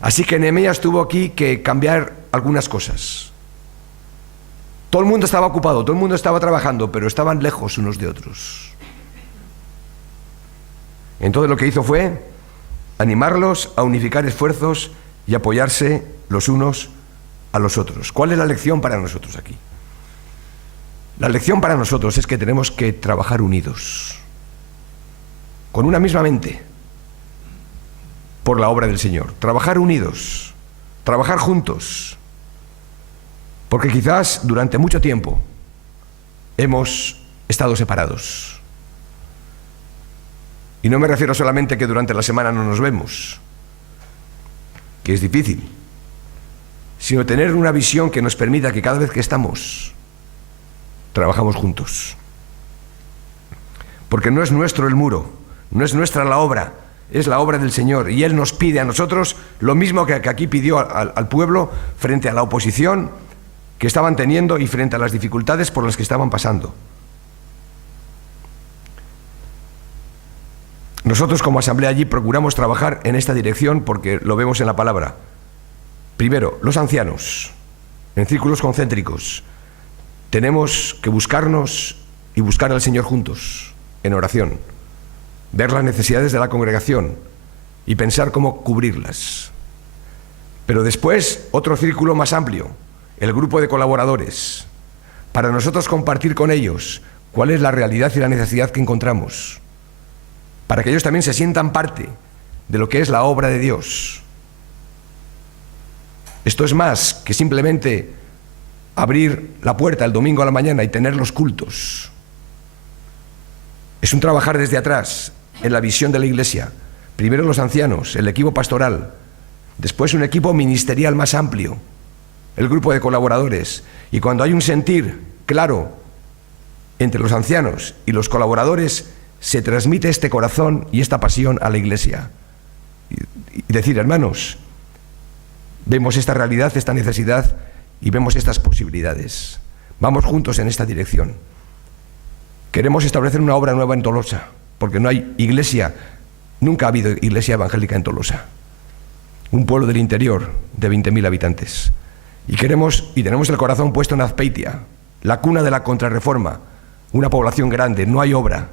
Así que Nehemías tuvo aquí que cambiar algunas cosas. Todo el mundo estaba ocupado, todo el mundo estaba trabajando, pero estaban lejos unos de otros. Entonces lo que hizo fue animarlos a unificar esfuerzos y apoyarse los unos a los otros. ¿Cuál es la lección para nosotros aquí? La lección para nosotros es que tenemos que trabajar unidos, con una misma mente, por la obra del Señor. Trabajar unidos, trabajar juntos, porque quizás durante mucho tiempo hemos estado separados. Y no me refiero solamente que durante la semana no nos vemos, que es difícil, sino tener una visión que nos permita que cada vez que estamos, trabajamos juntos. Porque no es nuestro el muro, no es nuestra la obra, es la obra del Señor. Y Él nos pide a nosotros lo mismo que aquí pidió al pueblo frente a la oposición que estaban teniendo y frente a las dificultades por las que estaban pasando. Nosotros como asamblea allí procuramos trabajar en esta dirección porque lo vemos en la palabra. Primero, los ancianos, en círculos concéntricos, tenemos que buscarnos y buscar al Señor juntos, en oración, ver las necesidades de la congregación y pensar cómo cubrirlas. Pero después, otro círculo más amplio, el grupo de colaboradores, para nosotros compartir con ellos cuál es la realidad y la necesidad que encontramos, para que ellos también se sientan parte de lo que es la obra de Dios. Esto es más que simplemente abrir la puerta el domingo a la mañana y tener los cultos. Es un trabajar desde atrás, en la visión de la Iglesia. Primero los ancianos, el equipo pastoral, después un equipo ministerial más amplio, el grupo de colaboradores. Y cuando hay un sentir claro entre los ancianos y los colaboradores, se transmite este corazón y esta pasión a la Iglesia. Y decir, hermanos, vemos esta realidad, esta necesidad y vemos estas posibilidades. Vamos juntos en esta dirección. Queremos establecer una obra nueva en Tolosa, porque no hay iglesia, nunca ha habido iglesia evangélica en Tolosa. Un pueblo del interior de 20.000 habitantes. Y tenemos el corazón puesto en Azpeitia, la cuna de la Contrarreforma, una población grande, no hay obra.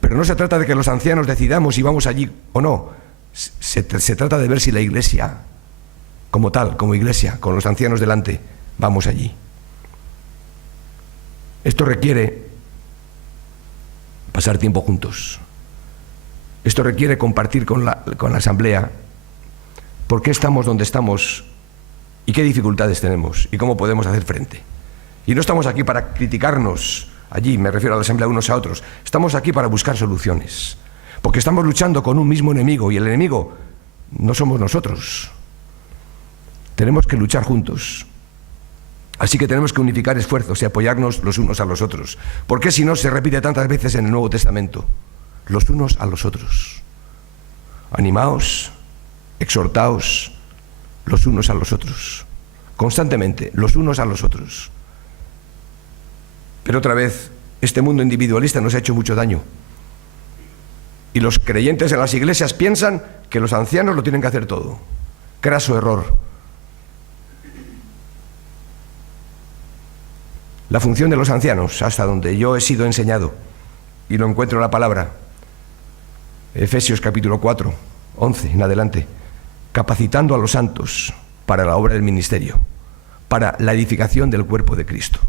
Pero no se trata de que los ancianos decidamos si vamos allí o no. Se trata de ver si la iglesia, como tal, como iglesia, con los ancianos delante, vamos allí. Esto requiere pasar tiempo juntos. Esto requiere compartir con la asamblea por qué estamos donde estamos y qué dificultades tenemos y cómo podemos hacer frente. Y no estamos aquí para criticarnos allí, me refiero a la asamblea unos a otros. Estamos aquí para buscar soluciones, porque estamos luchando con un mismo enemigo y el enemigo no somos nosotros. Tenemos que luchar juntos. Así que tenemos que unificar esfuerzos y apoyarnos los unos a los otros. ¿Por qué si no se repite tantas veces en el Nuevo Testamento? Los unos a los otros. Animaos, exhortaos los unos a los otros. Constantemente, los unos a los otros. Pero otra vez, este mundo individualista nos ha hecho mucho daño. Y los creyentes en las iglesias piensan que los ancianos lo tienen que hacer todo. Craso error. La función de los ancianos, hasta donde yo he sido enseñado, y lo encuentro en la palabra, Efesios capítulo 4, 11 en adelante, capacitando a los santos para la obra del ministerio, para la edificación del cuerpo de Cristo.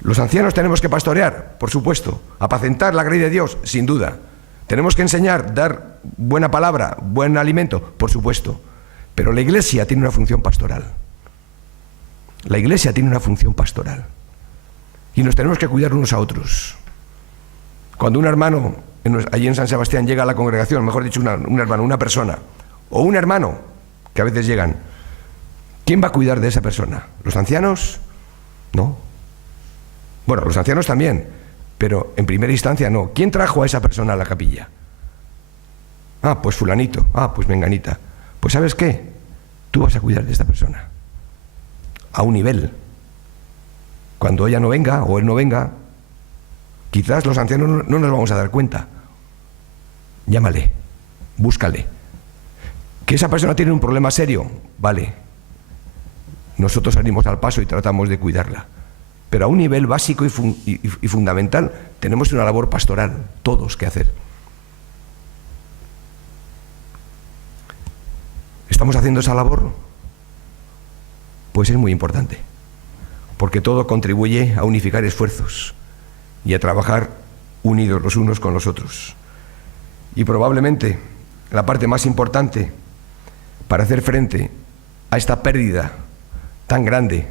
Los ancianos tenemos que pastorear, por supuesto, apacentar la grey de Dios, sin duda. Tenemos que enseñar, dar buena palabra, buen alimento, por supuesto. Pero la iglesia tiene una función pastoral. La iglesia tiene una función pastoral. Y nos tenemos que cuidar unos a otros. Cuando un hermano, allí en San Sebastián, llega a la congregación, mejor dicho, un hermano, una persona, o un hermano, que a veces llegan, ¿quién va a cuidar de esa persona? ¿Los ancianos? No. Bueno, los ancianos también, pero en primera instancia no. ¿Quién trajo a esa persona a la capilla? Ah, pues fulanito. Ah, pues menganita. Pues ¿sabes qué? Tú vas a cuidar de esta persona. A un nivel. Cuando ella no venga o él no venga, quizás los ancianos no nos vamos a dar cuenta. Llámale, búscale. Que esa persona tiene un problema serio, vale. Nosotros salimos al paso y tratamos de cuidarla. Pero a un nivel básico y fundamental tenemos una labor pastoral, todos, que hacer. ¿Estamos haciendo esa labor? Pues es muy importante, porque todo contribuye a unificar esfuerzos y a trabajar unidos los unos con los otros. Y probablemente la parte más importante para hacer frente a esta pérdida tan grande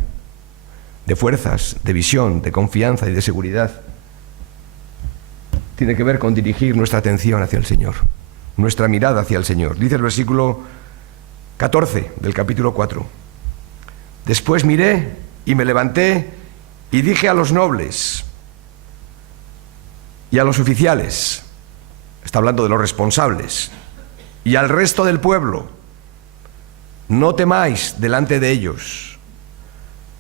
de fuerzas, de visión, de confianza y de seguridad, tiene que ver con dirigir nuestra atención hacia el Señor, nuestra mirada hacia el Señor. Dice el versículo 14 del capítulo 4. Después miré y me levanté y dije a los nobles y a los oficiales, está hablando de los responsables, y al resto del pueblo, no temáis delante de ellos,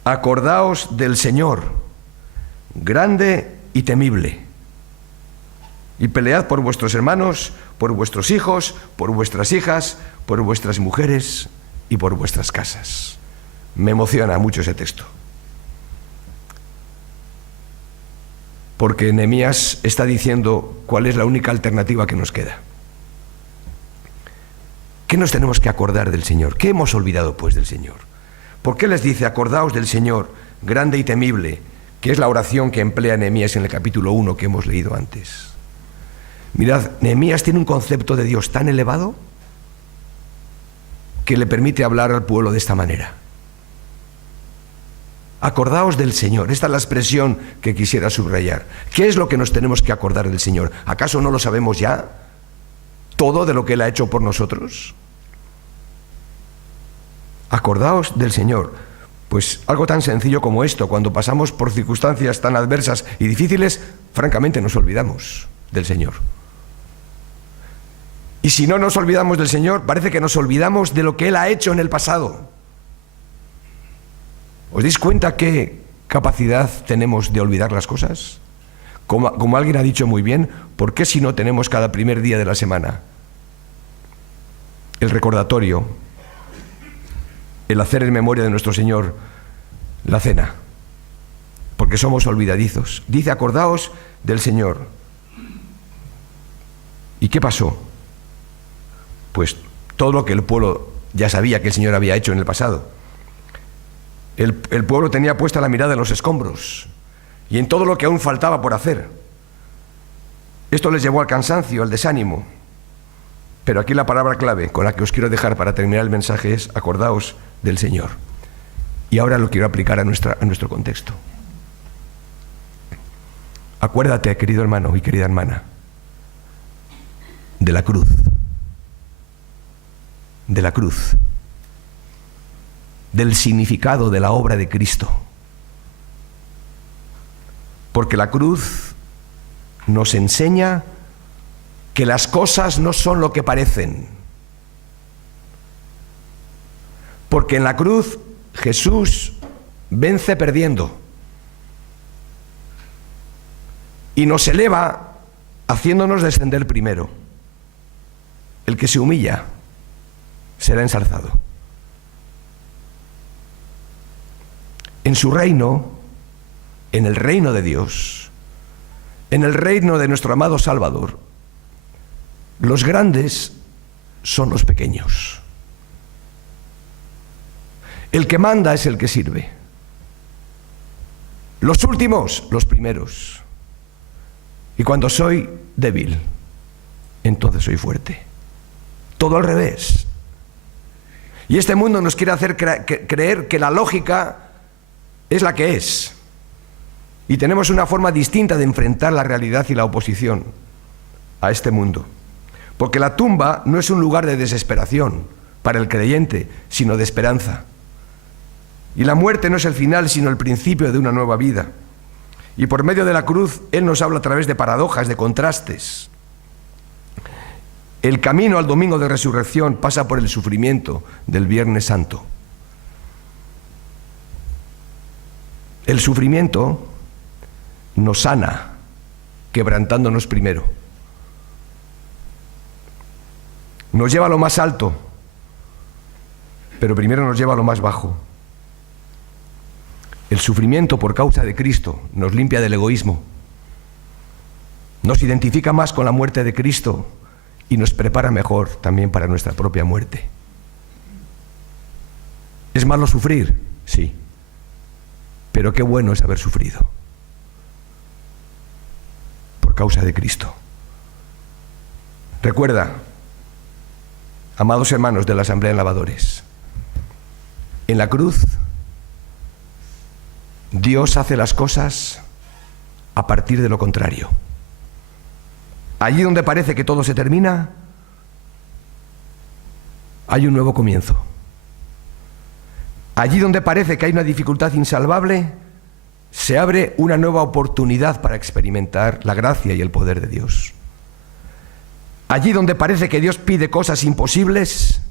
acordaos del Señor, grande y temible, y pelead por vuestros hermanos, por vuestros hijos, por vuestras hijas, por vuestras mujeres y por vuestras casas. Me emociona mucho ese texto. Porque Nehemías está diciendo cuál es la única alternativa que nos queda. ¿Qué nos tenemos que acordar del Señor? ¿Qué hemos olvidado pues del Señor? ¿Por qué les dice, acordaos del Señor, grande y temible, que es la oración que emplea Nehemías en el capítulo 1 que hemos leído antes? Mirad, Nehemías tiene un concepto de Dios tan elevado que le permite hablar al pueblo de esta manera. Acordaos del Señor. Esta es la expresión que quisiera subrayar. ¿Qué es lo que nos tenemos que acordar del Señor? ¿Acaso no lo sabemos ya? ¿Todo de lo que Él ha hecho por nosotros? Acordaos del Señor. Pues algo tan sencillo como esto, cuando pasamos por circunstancias tan adversas y difíciles, francamente nos olvidamos del Señor. Y si no nos olvidamos del Señor, parece que nos olvidamos de lo que Él ha hecho en el pasado. ¿Os dais cuenta qué capacidad tenemos de olvidar las cosas? Como alguien ha dicho muy bien, ¿por qué si no tenemos cada primer día de la semana el recordatorio, el hacer en memoria de nuestro Señor la cena? Porque somos olvidadizos. Dice, acordaos del Señor. ¿Y qué pasó? Pues todo lo que el pueblo ya sabía que el Señor había hecho en el pasado. El pueblo tenía puesta la mirada en los escombros y en todo lo que aún faltaba por hacer. Esto les llevó al cansancio, al desánimo. Pero aquí la palabra clave con la que os quiero dejar para terminar el mensaje es acordaos del Señor. Y ahora lo quiero aplicar a nuestro contexto. Acuérdate, querido hermano y querida hermana, de la cruz. De la cruz. Del significado de la obra de Cristo. Porque la cruz nos enseña que las cosas no son lo que parecen. Porque en la cruz Jesús vence perdiendo y nos eleva haciéndonos descender primero. El que se humilla será ensalzado. En su reino, en el reino de Dios, en el reino de nuestro amado Salvador, los grandes son los pequeños. El que manda es el que sirve. Los últimos, los primeros. Y cuando soy débil, entonces soy fuerte. Todo al revés. Y este mundo nos quiere hacer creer que la lógica es la que es. Y tenemos una forma distinta de enfrentar la realidad y la oposición a este mundo. Porque la tumba no es un lugar de desesperación para el creyente, sino de esperanza. Y la muerte no es el final, sino el principio de una nueva vida. Y por medio de la cruz, Él nos habla a través de paradojas, de contrastes. El camino al domingo de resurrección pasa por el sufrimiento del Viernes Santo. El sufrimiento nos sana, quebrantándonos primero. Nos lleva a lo más alto, pero primero nos lleva a lo más bajo. El sufrimiento por causa de Cristo nos limpia del egoísmo, nos identifica más con la muerte de Cristo y nos prepara mejor también para nuestra propia muerte. ¿Es malo sufrir? Sí. Pero qué bueno es haber sufrido por causa de Cristo. Recuerda, amados hermanos de la Asamblea en Lavadores, en la cruz Dios hace las cosas a partir de lo contrario. Allí donde parece que todo se termina, hay un nuevo comienzo. Allí donde parece que hay una dificultad insalvable, se abre una nueva oportunidad para experimentar la gracia y el poder de Dios. Allí donde parece que Dios pide cosas imposibles,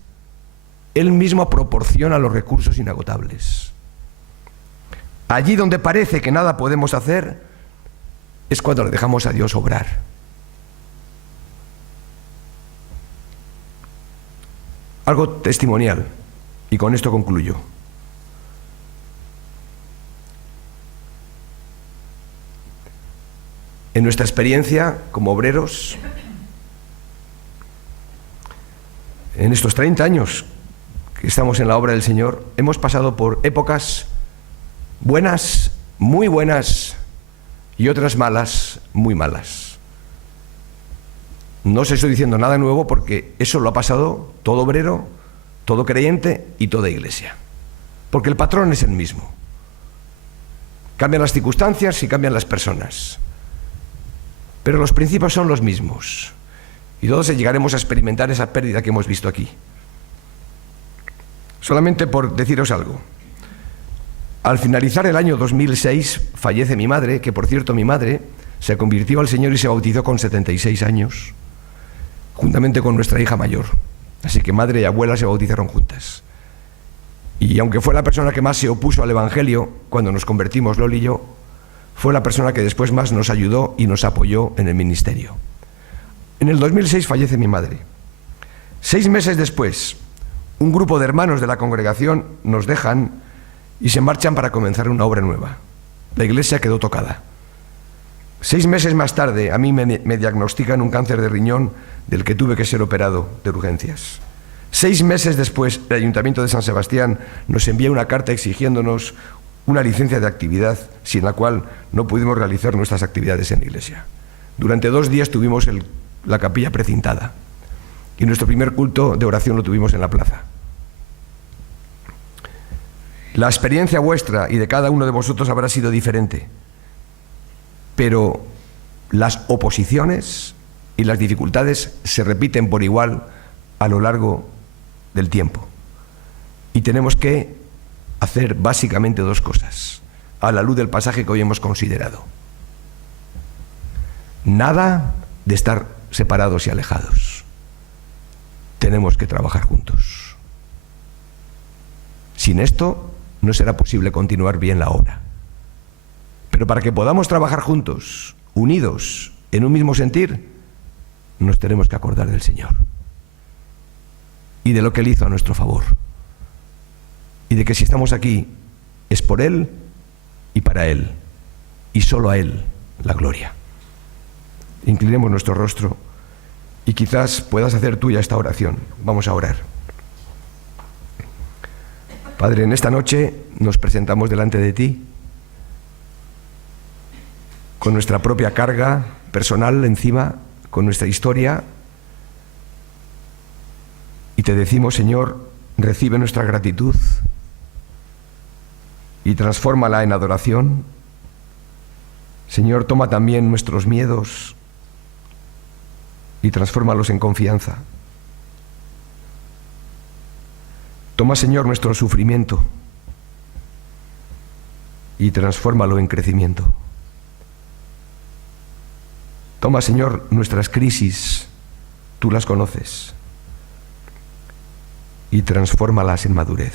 Él mismo proporciona los recursos inagotables. Allí donde parece que nada podemos hacer, es cuando le dejamos a Dios obrar. Algo testimonial, y con esto concluyo. En nuestra experiencia como obreros, en estos 30 años que estamos en la obra del Señor, hemos pasado por épocas buenas, muy buenas, y otras malas, muy malas. No os estoy diciendo nada nuevo porque eso lo ha pasado todo obrero, todo creyente y toda iglesia. Porque el patrón es el mismo. Cambian las circunstancias y cambian las personas. Pero los principios son los mismos. Y todos llegaremos a experimentar esa pérdida que hemos visto aquí. Solamente por deciros algo. Al finalizar el año 2006 fallece mi madre, que por cierto mi madre se convirtió al Señor y se bautizó con 76 años, juntamente con nuestra hija mayor. Así que madre y abuela se bautizaron juntas. Y aunque fue la persona que más se opuso al Evangelio cuando nos convertimos, Loli y yo, fue la persona que después más nos ayudó y nos apoyó en el ministerio. En el 2006 fallece mi madre. 6 meses después, un grupo de hermanos de la congregación nos dejan y se marchan para comenzar una obra nueva. La iglesia quedó tocada. 6 meses más tarde, a mí me diagnostican un cáncer de riñón del que tuve que ser operado de urgencias. 6 meses después, el Ayuntamiento de San Sebastián nos envía una carta exigiéndonos una licencia de actividad sin la cual no pudimos realizar nuestras actividades en la iglesia. Durante 2 días tuvimos la capilla precintada y nuestro primer culto de oración lo tuvimos en la plaza. La experiencia vuestra y de cada uno de vosotros habrá sido diferente, pero las oposiciones y las dificultades se repiten por igual a lo largo del tiempo. Y tenemos que hacer básicamente 2 cosas, a la luz del pasaje que hoy hemos considerado. Nada de estar separados y alejados. Tenemos que trabajar juntos. Sin esto no será posible continuar bien la obra. Pero para que podamos trabajar juntos, unidos, en un mismo sentir, nos tenemos que acordar del Señor y de lo que Él hizo a nuestro favor. Y de que si estamos aquí es por Él y para Él, y solo a Él la gloria. Inclinemos nuestro rostro y quizás puedas hacer tuya esta oración. Vamos a orar. Padre, en esta noche nos presentamos delante de ti con nuestra propia carga personal encima, con nuestra historia, y te decimos, Señor, recibe nuestra gratitud y transfórmala en adoración. Señor, toma también nuestros miedos y transfórmalos en confianza. Toma, Señor, nuestro sufrimiento y transfórmalo en crecimiento. Toma, Señor, nuestras crisis, tú las conoces, y transfórmalas en madurez.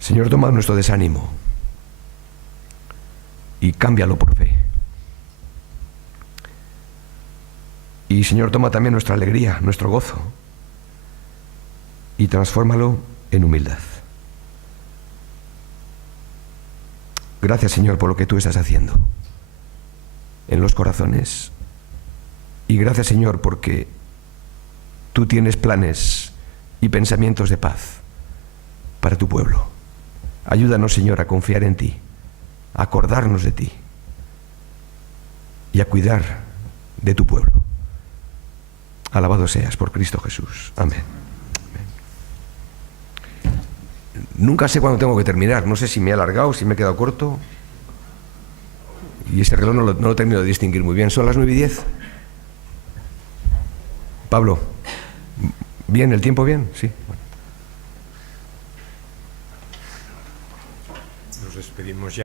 Señor, toma nuestro desánimo y cámbialo por fe. Y, Señor, toma también nuestra alegría, nuestro gozo, y transfórmalo en humildad. Gracias, Señor, por lo que tú estás haciendo en los corazones. Y gracias, Señor, porque tú tienes planes y pensamientos de paz para tu pueblo. Ayúdanos, Señor, a confiar en ti, a acordarnos de ti y a cuidar de tu pueblo. Alabado seas por Cristo Jesús. Amén. Nunca sé cuándo tengo que terminar. No sé si me he alargado, si me he quedado corto. Y ese reloj no lo termino de distinguir muy bien. ¿Son las 9:10? Pablo, ¿bien? ¿El tiempo bien? Sí. Bueno. Nos despedimos ya.